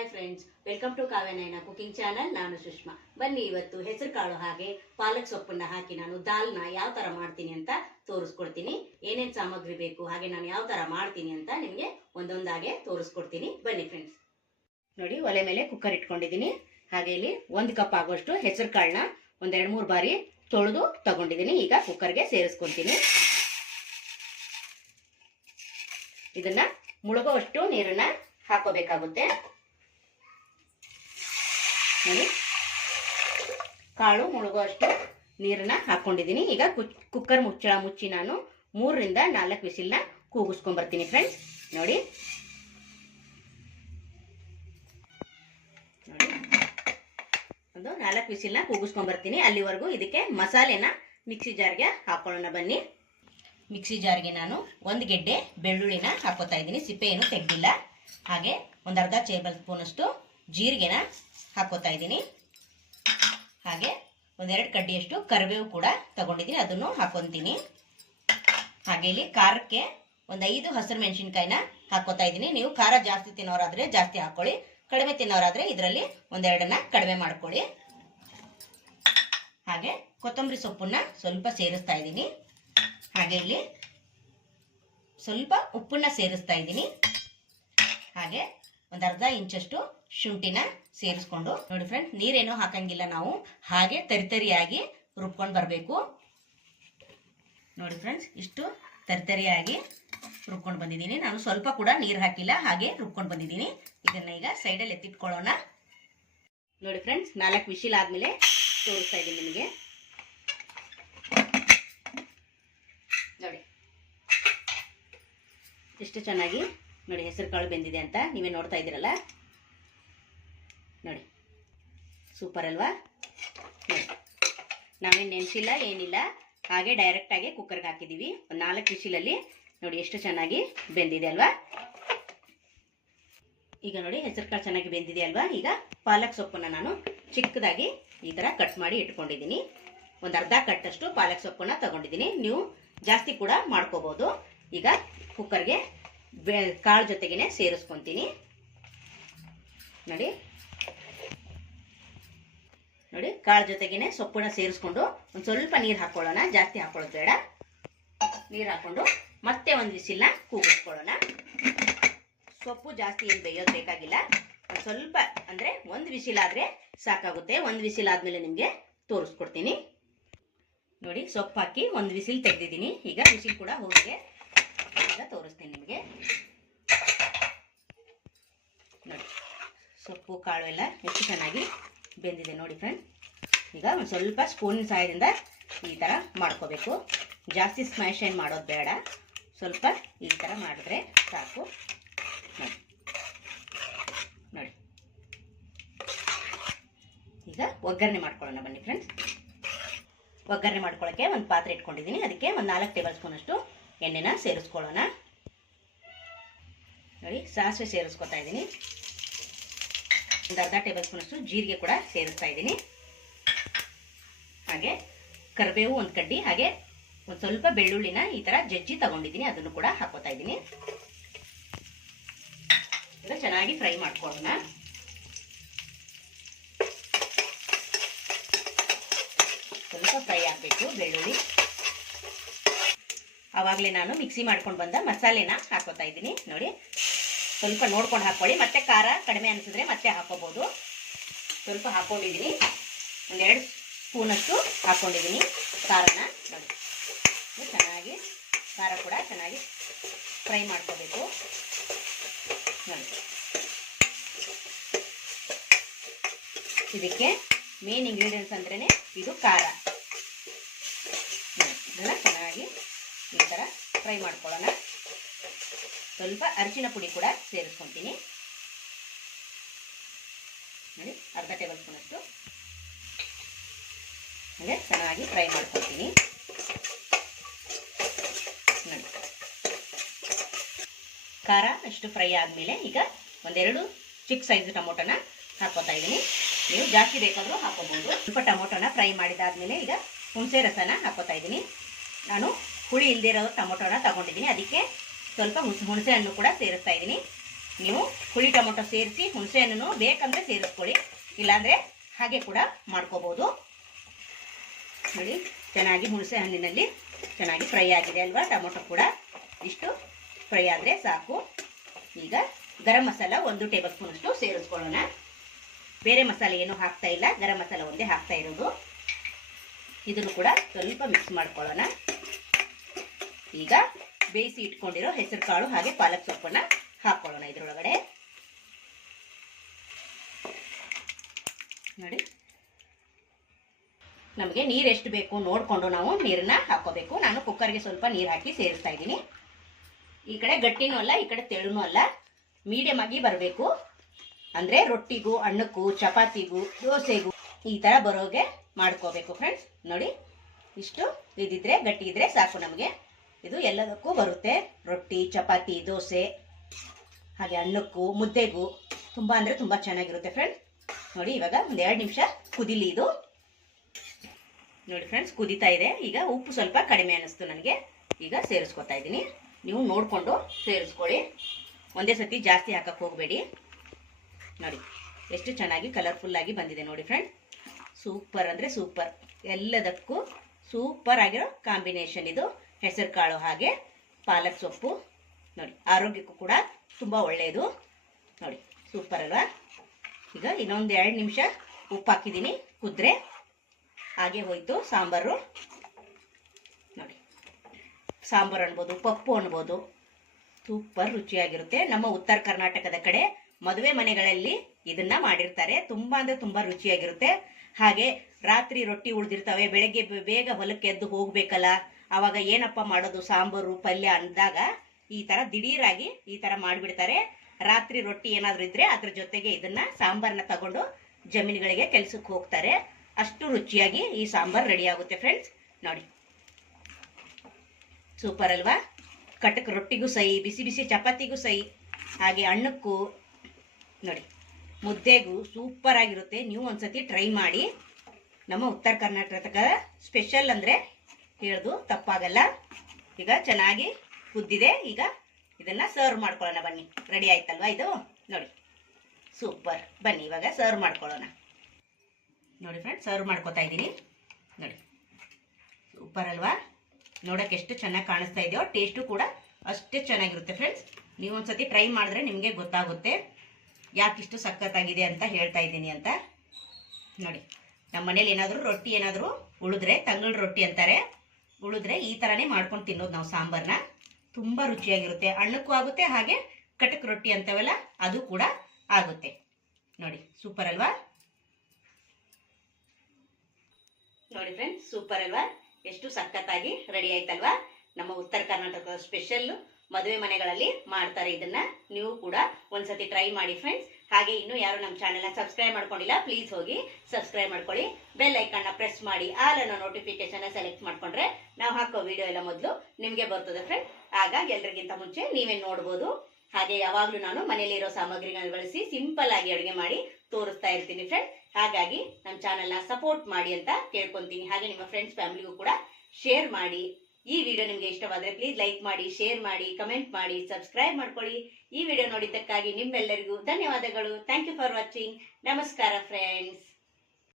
Hi friends, welcome to Kavya Nayana cooking channel. ನಾನು ಸುಷ್ಮಾ. ಬನ್ನಿ ಇವತ್ತು ಹೆಸರು ಕಾಳು ಹಾಗೆ ಪಾಲಕ್ ಸೊಪ್ಪನ್ನ ಹಾಕಿ ನಾನು ದಾಲ್ನ ಯಾವ ತರ ಮಾಡ್ತೀನಿ ಅಂತ ತೋರಿಸ್ಕೊಡ್ತೀನಿ. ಏನೇನು ಸಾಮಗ್ರಿ ಬೇಕು ಹಾಗೆ ನಾನು ಯಾವ ತರ ಮಾಡ್ತೀನಿ ಅಂತ ನಿಮಗೆ ಒಂದೊಂದಾಗೆ ತೋರಿಸ್ಕೊಡ್ತೀನಿ. ಬನ್ನಿ ಫ್ರೆಂಡ್ಸ್. ನೋಡಿ, ಒಲೆ ಮೇಲೆ ಕುಕ್ಕರ್ ಇಟ್ಕೊಂಡಿದ್ದೀನಿ. ಹಾಗೆ ಇಲ್ಲಿ 1 ಕಪ್ ಆಗುವಷ್ಟು ಹೆಸರು ಕಾಳನ್ನ ಒಂದ್ 2-3 ಬಾರಿ ತೊಳೆದು ತಗೊಂಡಿದ್ದೀನಿ. ಈಗ ಕುಕ್ಕರ್ಗೆ ಸೇರಿಸ್ಕೊತೀನಿ. ಇದನ್ನ ಮುಳುಗುವಷ್ಟು ನೀರನ್ನ ಹಾಕೋಬೇಕಾಗುತ್ತೆ. ನೋಡಿ, ಕಾಳು ಮುಳುಗುವಷ್ಟು ನೀರನ್ನ ಹಾಕೊಂಡಿದ್ದೀನಿ. ಈಗ ಕುಕ್ಕರ್ ಮುಚ್ಚಿ ನಾನು 3 ರಿಂದ 4 ವಿಸಿಲ್ನ ಕೂಗಿಸ್ಕೊಂಡ್ ಬರ್ತೀನಿ ಫ್ರೆಂಡ್ಸ್. ನೋಡಿ ಒಂದು 4 ವಿಸಿಲ್ನ ಕೂಗಿಸ್ಕೊಂಡ್ ಬರ್ತೀನಿ. ಅಲ್ಲಿವರೆಗೂ ಇದಕ್ಕೆ ಮಸಾಲೆನ ಮಿಕ್ಸಿ ಜಾರ್ಗೆ ಹಾಕೊಳ್ಳೋಣ ಬನ್ನಿ. ಮಿಕ್ಸಿ ಜಾರ್ಗೆ ನಾನು 1 ಗೆಡ್ಡೆ ಬೆಳ್ಳುಳ್ಳಿನ ಹಾಕೋತಾ ಇದ್ದೀನಿ. ಸಿಪ್ಪೆ ಏನು ತೆಗ್ದಿಲ್ಲ. ಹಾಗೆ ಒಂದು ಅರ್ಧ ಟೇಬಲ್ ಸ್ಪೂನ್ ಅಷ್ಟು ಜೀರಿಗೆನ ಹಾಕೋತಾ ಇದ್ದೀನಿ. ಹಾಗೆ 1-2 ಕಡ್ಡಿಯಷ್ಟು ಕರಿಬೇವು ಕೂಡ ತಗೊಂಡಿದ್ದೀನಿ, ಅದನ್ನು ಹಾಕೊಂತೀನಿ. ಹಾಗೆ ಇಲ್ಲಿ ಖಾರಕ್ಕೆ 5 ಹಸಿರು ಮೆಣಸಿನ್ಕಾಯಿನ ಹಾಕೋತಾ ಇದ್ದೀನಿ. ನೀವು ಖಾರ ಜಾಸ್ತಿ ತಿನ್ನೋರಾದ್ರೆ ಜಾಸ್ತಿ ಹಾಕೊಳ್ಳಿ, ಕಡಿಮೆ ತಿನ್ನೋರಾದ್ರೆ ಇದರಲ್ಲಿ 1-2ನ್ನ ಕಡಿಮೆ ಮಾಡ್ಕೊಳ್ಳಿ. ಹಾಗೆ ಕೊತ್ತಂಬರಿ ಸೊಪ್ಪನ್ನ ಸ್ವಲ್ಪ ಸೇರಿಸ್ತಾ ಇದ್ದೀನಿ. ಹಾಗೆ ಇಲ್ಲಿ ಸ್ವಲ್ಪ ಉಪ್ಪನ್ನ ಸೇರಿಸ್ತಾ ಇದ್ದೀನಿ. ಹಾಗೆ ಒಂದು ಅರ್ಧ ಇಂಚಷ್ಟು ಶುಂಠಿನ ಸೇರಿಸ್ಕೊಂಡು, ನೋಡಿ ಫ್ರೆಂಡ್ಸ್, ನೀರೇನೋ ಹಾಕಂಗಿಲ್ಲ, ನಾವು ಹಾಗೆ ತರಿತರಿಯಾಗಿ ರುಬ್ಕೊಂಡು ಬರಬೇಕು. ನೋಡಿ ಫ್ರೆಂಡ್ಸ್, ಇಷ್ಟು ತರಿತರಿಯಾಗಿ ರುಬ್ಕೊಂಡು ಬಂದಿದ್ದೀನಿ. ನಾನು ಸ್ವಲ್ಪ ಕೂಡ ನೀರು ಹಾಕಿಲ್ಲ, ಹಾಗೆ ರುಬ್ಕೊಂಡು ಬಂದಿದ್ದೀನಿ. ಇದನ್ನ ಈಗ ಸೈಡಲ್ಲಿ ಎತ್ತಿಟ್ಕೊಳ್ಳೋಣ. ನೋಡಿ ಫ್ರೆಂಡ್ಸ್, 4 ವಿಸಿಲ್ ಆದ್ಮೇಲೆ ತೋರಿಸ್ತಾ ಇದ್ದೀನಿ ನಿಮಗೆ. ನೋಡಿ ಎಷ್ಟು ಚೆನ್ನಾಗಿ ನೋಡಿ ಹೆಸರು ಕಾಳು ಬೆಂದಿದೆ ಅಂತ ನೀವೇ ನೋಡ್ತಾ ಇದ್ದೀರಲ್ಲ. ನೋಡಿ, ಸೂಪರ್ ಅಲ್ವಾ? ನೋಡಿ, ನಾವೇನು ನೆನೆಸಿಲ್ಲ ಏನಿಲ್ಲ, ಹಾಗೆ ಡೈರೆಕ್ಟಾಗಿ ಕುಕ್ಕರ್ಗೆ ಹಾಕಿದ್ದೀವಿ. ಒಂದು 4 ವಿಸಿಲಲ್ಲಿ ನೋಡಿ ಎಷ್ಟು ಚೆನ್ನಾಗಿ ಬೆಂದಿದೆ ಅಲ್ವಾ. ಈಗ ನೋಡಿ ಹೆಸರು ಕಾಳು ಚೆನ್ನಾಗಿ ಬೆಂದಿದೆ ಅಲ್ವಾ. ಈಗ ಪಾಲಕ್ ಸೊಪ್ಪನ್ನು ನಾನು ಚಿಕ್ಕದಾಗಿ ಈ ಥರ ಕಟ್ ಮಾಡಿ ಇಟ್ಕೊಂಡಿದ್ದೀನಿ. ಒಂದು ಅರ್ಧ ಕಟ್ಟಷ್ಟು ಪಾಲಕ್ ಸೊಪ್ಪನ್ನು ತಗೊಂಡಿದ್ದೀನಿ. ನೀವು ಜಾಸ್ತಿ ಕೂಡ ಮಾಡ್ಕೋಬೋದು. ಈಗ ಕುಕ್ಕರ್ಗೆ ಕಾಳು ಜೊತೆಗೇನೆ ಸೇರಿಸ್ಕೊತೀನಿ. ನೋಡಿ ನೋಡಿ, ಕಾಳು ಜೊತೆಗೇನೆ ಸೊಪ್ಪನ್ನ ಸೇರಿಸ್ಕೊಂಡು ಒಂದು ಸ್ವಲ್ಪ ನೀರು ಹಾಕೊಳ್ಳೋಣ. ಜಾಸ್ತಿ ಹಾಕೊಳ್ಳೋದು ಬೇಡ. ನೀರು ಹಾಕೊಂಡು ಮತ್ತೆ 1 ವಿಸಿಲ್ನ ಕೂಗಿಸ್ಕೊಳ್ಳೋಣ. ಸೊಪ್ಪು ಜಾಸ್ತಿ ಏನು ಬೇಯೋದು ಬೇಕಾಗಿಲ್ಲ. ಸ್ವಲ್ಪ ಅಂದರೆ 1 ವಿಸಿಲ್ ಆದರೆ ಸಾಕಾಗುತ್ತೆ. 1 ವಿಸಿಲ್ ಆದಮೇಲೆ ನಿಮಗೆ ತೋರಿಸ್ಕೊಡ್ತೀನಿ. ನೋಡಿ, ಸೊಪ್ಪು ಹಾಕಿ 1 ವಿಸಿಲ್ ತೆಗೆದಿದ್ದೀನಿ. ಈಗ ವಿಸಿಲ್ ಕೂಡ ಹೋಗಿ ಈಗ ತೋರಿಸ್ತೀನಿ ನಿಮಗೆ. ನೋಡಿ, ಸೊಪ್ಪು ಕಾಳು ಎಲ್ಲ ಎಷ್ಟು ಚೆನ್ನಾಗಿ ಬೆಂದಿದೆ ನೋಡಿ ಫ್ರೆಂಡ್. ಈಗ ಒಂದು ಸ್ವಲ್ಪ ಸ್ಪೂನಿನ ಸಹಾಯದಿಂದ ಈ ಥರ ಮಾಡ್ಕೋಬೇಕು. ಜಾಸ್ತಿ ಸ್ಮ್ಯಾಶ್ ಏನು ಮಾಡೋದು ಬೇಡ, ಸ್ವಲ್ಪ ಈ ಥರ ಮಾಡಿದ್ರೆ ಸಾಕು. ನೋಡಿ ನೋಡಿ, ಈಗ ಒಗ್ಗರಣೆ ಮಾಡ್ಕೊಳ್ಳೋಣ ಬನ್ನಿ ಫ್ರೆಂಡ್ಸ್. ಒಗ್ಗರಣೆ ಮಾಡ್ಕೊಳ್ಳೋಕ್ಕೆ ಒಂದು ಪಾತ್ರೆ ಇಟ್ಕೊಂಡಿದ್ದೀನಿ. ಅದಕ್ಕೆ ಒಂದು 4 ಟೇಬಲ್ ಸ್ಪೂನ್ ಅಷ್ಟು ಎಣ್ಣೆನ ಸೇರಿಸ್ಕೊಳ್ಳೋಣ. ನೋಡಿ, ಸಾಸಿವೆ ಸೇರಿಸ್ಕೊತಾ ಇದ್ದೀನಿ. ಒಂದು ಅರ್ಧ ಟೇಬಲ್ ಸ್ಪೂನ್ ಅಷ್ಟು ಜೀರಿಗೆ ಕೂಡ ಸೇರಿಸ್ತಾ ಇದ್ದೀನಿ. ಹಾಗೆ ಕರಿಬೇವು 1 ಕಡ್ಡಿ, ಹಾಗೆ ಒಂದು ಸ್ವಲ್ಪ ಬೆಳ್ಳುಳ್ಳಿನ ಈ ಥರ ಜಜ್ಜಿ ತಗೊಂಡಿದ್ದೀನಿ, ಅದನ್ನು ಕೂಡ ಹಾಕೋತಾ ಇದ್ದೀನಿ. ಈಗ ಚೆನ್ನಾಗಿ ಫ್ರೈ ಮಾಡ್ಕೊಳ್ಳೋಣ. ಸ್ವಲ್ಪ ಫ್ರೈ ಆಗಬೇಕು ಬೆಳ್ಳುಳ್ಳಿ. ಆವಾಗಲೇ ನಾನು ಮಿಕ್ಸಿ ಮಾಡ್ಕೊಂಡು ಬಂದ ಮಸಾಲೆನ ಹಾಕೋತಾ ಇದ್ದೀನಿ. ನೋಡಿ, ಸ್ವಲ್ಪ ನೋಡ್ಕೊಂಡು ಹಾಕ್ಕೊಳ್ಳಿ. ಮತ್ತೆ ಖಾರ ಕಡಿಮೆ ಅನಿಸಿದ್ರೆ ಮತ್ತೆ ಹಾಕೋಬೋದು. ಸ್ವಲ್ಪ ಹಾಕ್ಕೊಂಡಿದ್ದೀನಿ, 1-2 ಸ್ಪೂನಷ್ಟು ಹಾಕ್ಕೊಂಡಿದ್ದೀನಿ ಖಾರನ. ನೋಡಿ, ಚೆನ್ನಾಗಿ ಖಾರ ಕೂಡ ಚೆನ್ನಾಗಿ ಫ್ರೈ ಮಾಡ್ಕೋಬೇಕು. ನೋಡಿ, ಇದಕ್ಕೆ ಮೇನ್ ಇಂಗ್ರೀಡಿಯೆಂಟ್ಸ್ ಅಂದ್ರೇ ಇದು ಖಾರ. ಇದೆಲ್ಲ ಚೆನ್ನಾಗಿ ಈ ಥರ ಫ್ರೈ ಮಾಡ್ಕೊಳ್ಳೋಣ. ಸ್ವಲ್ಪ ಅರಿಶಿನ ಪುಡಿ ಕೂಡ ಸೇರಿಸ್ಕೊತೀನಿ. ನೋಡಿ, ಅರ್ಧ ಟೇಬಲ್ ಸ್ಪೂನ್ ಅಷ್ಟು. ಹಾಗೆ ಚೆನ್ನಾಗಿ ಫ್ರೈ ಮಾಡ್ಕೊತೀನಿ. ನೋಡಿ, ಖಾರ ಅಷ್ಟು ಫ್ರೈ ಆದಮೇಲೆ ಈಗ 1-2 ಚಿಕ್ಕ ಸೈಜ್ ಟೊಮೊಟೊನ ಹಾಕೋತಾ ಇದ್ದೀನಿ. ನೀವು ಜಾಸ್ತಿ ಬೇಕಾದರೂ ಹಾಕೋಬಹುದು. ಸ್ವಲ್ಪ ಟೊಮೊಟೊನ ಫ್ರೈ ಮಾಡಿದಾದ್ಮೇಲೆ ಈಗ ಹುಣಸೆ ರಸನ ಹಾಕೋತಾ ಇದ್ದೀನಿ. ನಾನು ಹುಳಿ ಇಲ್ಲದೆ ಇರೋ ಟೊಮೊಟೊನ ತಗೊಂಡಿದ್ದೀನಿ, ಅದಕ್ಕೆ ಸ್ವಲ್ಪ ಹುಣಸೆ ಹಣ್ಣು ಕೂಡ ಸೇರಿಸ್ತಾ ಇದ್ದೀನಿ. ನೀವು ಹುಳಿ ಟೊಮೊಟೊ ಸೇರಿಸಿ ಹುಣಸೆ ಹಣ್ಣು ಬೇಕಂದರೆ ಸೇರಿಸ್ಕೊಳ್ಳಿ, ಇಲ್ಲಾಂದರೆ ಹಾಗೆ ಕೂಡ ಮಾಡ್ಕೋಬೋದು. ನೋಡಿ ಚೆನ್ನಾಗಿ ಹುಣಸೆ ಹಣ್ಣಿನಲ್ಲಿ ಚೆನ್ನಾಗಿ ಫ್ರೈ ಆಗಿದೆ ಅಲ್ವಾ, ಟೊಮೊಟೊ ಕೂಡ ಇಷ್ಟು ಫ್ರೈ ಆದರೆ ಸಾಕು. ಈಗ ಗರಂ ಮಸಾಲ 1 ಟೇಬಲ್ ಸ್ಪೂನ್ ಅಷ್ಟು ಸೇರಿಸ್ಕೊಳ್ಳೋಣ. ಬೇರೆ ಮಸಾಲೆ ಏನು ಹಾಕ್ತಾ ಇಲ್ಲ, ಗರಂ ಮಸಾಲ ಒಂದೇ ಹಾಕ್ತಾ ಇರೋದು. ಇದನ್ನು ಕೂಡ ಸ್ವಲ್ಪ ಮಿಕ್ಸ್ ಮಾಡ್ಕೊಳ್ಳೋಣ. ಈಗ ಬೇಯಿಸಿ ಇಟ್ಕೊಂಡಿರೋ ಹೆಸರು ಕಾಳು ಹಾಗೆ ಪಾಲಕ್ ಸೊಪ್ಪನ್ನ ಹಾಕ್ಕೊಳ್ಳೋಣ ಇದ್ರೊಳಗಡೆ. ನೋಡಿ ನಮಗೆ ನೀರು ಎಷ್ಟು ಬೇಕು ನೋಡಿಕೊಂಡು ನಾವು ನೀರನ್ನ ಹಾಕೋಬೇಕು. ನಾನು ಕುಕ್ಕರ್ಗೆ ಸ್ವಲ್ಪ ನೀರು ಹಾಕಿ ಸೇರಿಸ್ತಾ ಇದ್ದೀನಿ. ಈ ಕಡೆ ಗಟ್ಟಿನೂ ಅಲ್ಲ, ಈ ಕಡೆ ತೆಳುನೂ ಅಲ್ಲ, ಮೀಡಿಯಮ್ ಆಗಿ ಬರಬೇಕು. ಅಂದರೆ ರೊಟ್ಟಿಗೂ, ಅನ್ನಕ್ಕೂ, ಚಪಾತಿಗೂ, ದೋಸೆಗೂ ಈ ಥರ ಬರೋಗೆ ಮಾಡ್ಕೋಬೇಕು ಫ್ರೆಂಡ್ಸ್. ನೋಡಿ ಇಷ್ಟು ಇದಿದ್ರೆ ಗಟ್ಟಿ ಇದ್ರೆ ಸಾಕು ನಮಗೆ. ಇದು ಎಲ್ಲದಕ್ಕೂ ಬರುತ್ತೆ, ರೊಟ್ಟಿ, ಚಪಾತಿ, ದೋಸೆ, ಹಾಗೆ ಅನ್ನಕ್ಕೂ, ಮುದ್ದೆಗೂ ತುಂಬ ಅಂದರೆ ತುಂಬ ಚೆನ್ನಾಗಿರುತ್ತೆ ಫ್ರೆಂಡ್ಸ್. ನೋಡಿ ಇವಾಗ ಒಂದು 2 ನಿಮಿಷ ಕುದಿಲಿ ಇದು. ನೋಡಿ ಫ್ರೆಂಡ್ಸ್ ಕುದೀತಾ ಇದೆ. ಈಗ ಉಪ್ಪು ಸ್ವಲ್ಪ ಕಡಿಮೆ ಅನ್ನಿಸ್ತು ನನಗೆ, ಈಗ ಸೇರಿಸ್ಕೊತಾ ಇದ್ದೀನಿ. ನೀವು ನೋಡಿಕೊಂಡು ಸೇರಿಸ್ಕೊಳ್ಳಿ, ಒಂದೇ ಸತಿ ಜಾಸ್ತಿ ಹಾಕಕ್ಕೆ ಹೋಗಬೇಡಿ. ನೋಡಿ ಎಷ್ಟು ಚೆನ್ನಾಗಿ ಕಲರ್ಫುಲ್ಲಾಗಿ ಬಂದಿದೆ ನೋಡಿ ಫ್ರೆಂಡ್ಸ್. ಸೂಪರ್ ಅಂದರೆ ಸೂಪರ್, ಎಲ್ಲದಕ್ಕೂ ಸೂಪರ್ ಆಗಿರೋ ಕಾಂಬಿನೇಷನ್ ಇದು. ಹೆಸರು ಕಾಳು ಹಾಗೆ ಪಾಲಕ್ ಸೊಪ್ಪು ನೋಡಿ, ಆರೋಗ್ಯಕ್ಕೂ ಕೂಡ ತುಂಬ ಒಳ್ಳೆಯದು. ನೋಡಿ ಸೂಪರ್ ಅಲ್ವಾ. ಈಗ ಇನ್ನೊಂದು 2 ನಿಮಿಷ ಉಪ್ಪು ಹಾಕಿದ್ದೀನಿ, ಕುದ್ರೆ ಹಾಗೆ ಹೋಯ್ತು ಸಾಂಬಾರು. ನೋಡಿ ಸಾಂಬಾರು ಅನ್ಬೋದು, ಪಪ್ಪು ಅನ್ಬೋದು, ಸೂಪರ್ ರುಚಿಯಾಗಿರುತ್ತೆ. ನಮ್ಮ ಉತ್ತರ ಕರ್ನಾಟಕದ ಕಡೆ ಮದುವೆ ಮನೆಗಳಲ್ಲಿ ಇದನ್ನ ಮಾಡಿರ್ತಾರೆ. ತುಂಬ ಅಂದರೆ ತುಂಬ ರುಚಿಯಾಗಿರುತ್ತೆ. ಹಾಗೆ ರಾತ್ರಿ ರೊಟ್ಟಿ ಉಳಿದಿರ್ತವೆ, ಬೆಳಗ್ಗೆ ಬೇಗ ಹೊಲಕ್ಕೆ ಎದ್ದು ಹೋಗ್ಬೇಕಲ್ಲ, ಆವಾಗ ಏನಪ್ಪ ಮಾಡೋದು ಸಾಂಬಾರು ಪಲ್ಯ ಅಂದಾಗ ಈ ಥರ ದಿಢೀರಾಗಿ ಈ ಥರ ಮಾಡಿಬಿಡ್ತಾರೆ. ರಾತ್ರಿ ರೊಟ್ಟಿ ಏನಾದರೂ ಇದ್ರೆ ಅದ್ರ ಜೊತೆಗೆ ಇದನ್ನ ಸಾಂಬಾರನ್ನ ತಗೊಂಡು ಜಮೀನುಗಳಿಗೆ ಕೆಲ್ಸಕ್ಕೆ ಹೋಗ್ತಾರೆ. ಅಷ್ಟು ರುಚಿಯಾಗಿ ಈ ಸಾಂಬಾರ್ ರೆಡಿ ಆಗುತ್ತೆ ಫ್ರೆಂಡ್ಸ್. ನೋಡಿ ಸೂಪರ್ ಅಲ್ವಾ. ಕಟಕ್ ರೊಟ್ಟಿಗೂ ಸೈ, ಬಿಸಿ ಬಿಸಿ ಚಪಾತಿಗೂ ಸೈ, ಹಾಗೆ ಅನ್ನಕ್ಕೂ ನೋಡಿ ಮುದ್ದೆಗೂ ಸೂಪರ್ ಆಗಿರುತ್ತೆ. ನೀವು ಒಂದ್ಸತಿ ಟ್ರೈ ಮಾಡಿ. ನಮ್ಮ ಉತ್ತರ ಕರ್ನಾಟಕದ ಸ್ಪೆಷಲ್ ಅಂದರೆ ಹೇಳೋದು ತಪ್ಪಾಗಲ್ಲ. ಈಗ ಚೆನ್ನಾಗಿ ಕುದ್ದಿದೆ. ಈಗ ಇದನ್ನ ಸರ್ವ್ ಮಾಡ್ಕೊಳ್ಳೋಣ ಬನ್ನಿ. ರೆಡಿ ಆಯ್ತಲ್ವಾ ಇದು. ನೋಡಿ ಸೂಪರ್, ಬನ್ನಿ ಇವಾಗ ಸರ್ವ್ ಮಾಡ್ಕೊಳ್ಳೋಣ. ನೋಡಿ ಫ್ರೆಂಡ್ಸ್ ಸರ್ವ್ ಮಾಡ್ಕೊತಾ ಇದ್ದೀನಿ. ನೋಡಿ ಸೂಪರ್ ಅಲ್ವಾ, ನೋಡೋಕೆ ಎಷ್ಟು ಚೆನ್ನಾಗಿ ಕಾಣಿಸ್ತಾ ಇದೆಯೋ, ಟೇಸ್ಟು ಕೂಡ ಅಷ್ಟೇ ಚೆನ್ನಾಗಿರುತ್ತೆ ಫ್ರೆಂಡ್ಸ್. ನೀವು ಒಂದ್ಸತಿ ಟ್ರೈ ಮಾಡಿದ್ರೆ ನಿಮಗೆ ಗೊತ್ತಾಗುತ್ತೆ ಯಾಕಿಷ್ಟು ಸಖತ್ತಾಗಿದೆ ಅಂತ ಹೇಳ್ತಾ ಇದ್ದೀನಿ ಅಂತ. ನೋಡಿ ನಮ್ಮ ಮನೇಲಿ ಏನಾದರೂ ರೊಟ್ಟಿ ಏನಾದರೂ ಉಳಿದ್ರೆ, ತಂಗಳ ರೊಟ್ಟಿ ಅಂತಾರೆ, ಉಳಿದ್ರೆ ಈ ಥರನೇ ಮಾಡ್ಕೊಂಡು ತಿನ್ನೋದು ನಾವು ಸಾಂಬಾರನ್ನ. ತುಂಬ ರುಚಿಯಾಗಿರುತ್ತೆ, ಅನ್ನಕ್ಕೂ ಆಗುತ್ತೆ, ಹಾಗೆ ಕಟಕ್ ರೊಟ್ಟಿ ಅಂತವಲ್ಲ ಅದು ಕೂಡ ಆಗುತ್ತೆ. ನೋಡಿ ಸೂಪರ್ ಅಲ್ವಾ. ನೋಡಿ ಫ್ರೆಂಡ್ಸ್ ಸೂಪರ್ ಅಲ್ವಾ, ಎಷ್ಟು ಸಖತ್ತಾಗಿ ರೆಡಿ ಆಯ್ತಲ್ವಾ. ನಮ್ಮ ಉತ್ತರ ಕರ್ನಾಟಕದ ಸ್ಪೆಷಲ್ ಮದುವೆ ಮನೆಗಳಲ್ಲಿ ಮಾಡ್ತಾರೆ ಇದನ್ನ. ನೀವು ಕೂಡ ಒಂದ್ಸತಿ ಟ್ರೈ ಮಾಡಿ ಫ್ರೆಂಡ್ಸ್. ಹಾಗೆ ಇನ್ನೂ ಯಾರು ನಮ್ಮ ಚಾನೆಲ್ನ ಸಬ್ಸ್ಕ್ರೈಬ್ ಮಾಡ್ಕೊಂಡಿಲ್ಲ, ಪ್ಲೀಸ್ ಹೋಗಿ ಸಬ್ಸ್ಕ್ರೈಬ್ ಮಾಡ್ಕೊಳ್ಳಿ. ಬೆಲ್ ಐಕನ್ನ ಪ್ರೆಸ್ ಮಾಡಿ ಆಲ್ ಅನ್ನೋ ನೋಟಿಫಿಕೇಶನ್ ಸೆಲೆಕ್ಟ್ ಮಾಡ್ಕೊಂಡ್ರೆ ನಾವು ಹಾಕೋ ವಿಡಿಯೋ ಎಲ್ಲ ಮೊದಲು ನಿಮಗೆ ಬರ್ತದೆ ಫ್ರೆಂಡ್. ಆಗ ಎಲ್ರಿಗಿಂತ ಮುಂಚೆ ನೀವೇ ನೋಡ್ಬೋದು. ಹಾಗೆ ಯಾವಾಗಲೂ ನಾನು ಮನೆಯಲ್ಲಿರೋ ಸಾಮಗ್ರಿಗಳನ್ನ ಬಳಸಿ ಸಿಂಪಲ್ ಆಗಿ ಅಡುಗೆ ಮಾಡಿ ತೋರಿಸ್ತಾ ಇರ್ತೀನಿ ಫ್ರೆಂಡ್. ಹಾಗಾಗಿ ನಮ್ಮ ಚಾನೆಲ್ನ ಸಪೋರ್ಟ್ ಮಾಡಿ ಅಂತ ಕೇಳ್ಕೊಂತೀನಿ. ಹಾಗೆ ನಿಮ್ಮ ಫ್ರೆಂಡ್ಸ್ ಫ್ಯಾಮಿಲಿಗೂ ಕೂಡ ಶೇರ್ ಮಾಡಿ. ಈ ವಿಡಿಯೋ ನಿಮಗೆ ಇಷ್ಟವಾದರೆ ಪ್ಲೀಸ್ ಲೈಕ್ ಮಾಡಿ, ಶೇರ್ ಮಾಡಿ, ಕಮೆಂಟ್ ಮಾಡಿ, ಸಬ್ಸ್ಕ್ರೈಬ್ ಮಾಡ್ಕೊಳ್ಳಿ. ಈ ವಿಡಿಯೋ ನೋಡಿದ್ದಕ್ಕಾಗಿ ನಿಮ್ಮೆಲ್ಲರಿಗೂ ಧನ್ಯವಾದಗಳು. Thank you for watching. ನಮಸ್ಕಾರ ಫ್ರೆಂಡ್ಸ್.